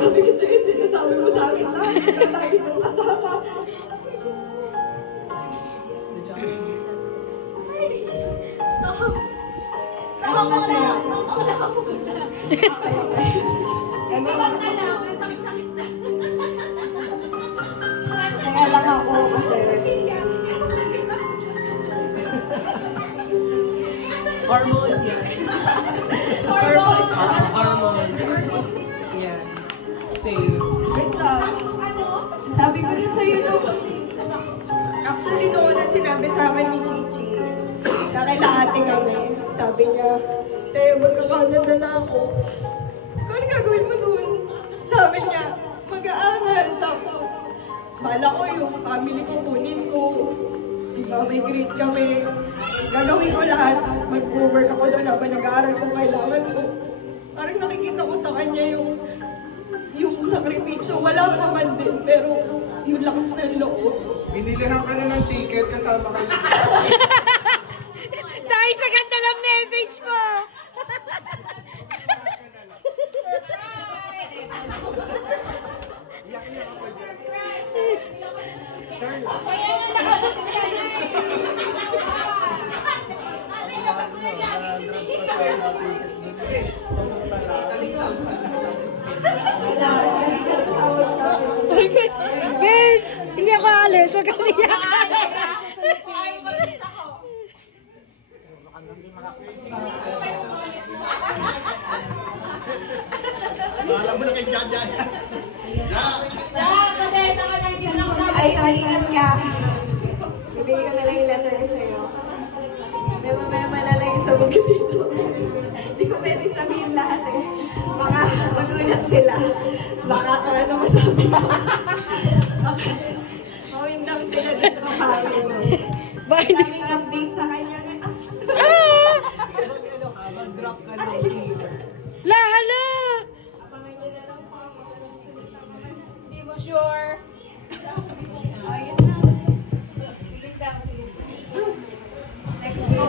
Sabi ko sa'yo, sinasabi mo sa akin lahat. Hindi tayo itong kasama. Stop! Stop mo na! Chichiwag ka na! May sakit-sakit na! Kaya lang ako kasi... Hormones yan. Hormones. Yan. Same. Wait lang. Sabi ko na sa'yo nung... Actually, noon na sinabi sa akin ni Chichi, nakilahati kami. Sabi niya, Teo, magkakanada na ako. Ano gagawin mo noon? Sabi niya, mag-aaral. Tapos, bala ko yung family ko, kunin ko. Mag-migrate kami. Gagawin ko lahat. Mag-work ako doon habang nag-aaral kung kailangan ko. Parang nakikita ko sa kanya yung sakripisyo. Wala pa man din, pero yung lakas ng loob. Binilihan ka na ng ticket kasama kayo. Dahil sa ganda ng message mo! Iyak-iyak ako dyan. Kaya nga nakabas ka na Bes! Hindi ako alis. Huwag kang iyak. Alam mo na kay Jaja. Ay, ingat ka. Ibigay ko na lang yung letter ko sa'yo. May mamaya malala yung sabog dito. Hindi ko pwede sabihin lahat eh. Baka magulat sila. Baka ano masabi. Mawindang sila dito ng bahay mo. Bakit? Daming update sa kanya. Mag-drop ka ng teaser. Hala! Abangan nyo na lang po ang mga susunod na mga. Hindi mo sure. Ayun na. Sige daw, sige. Next po.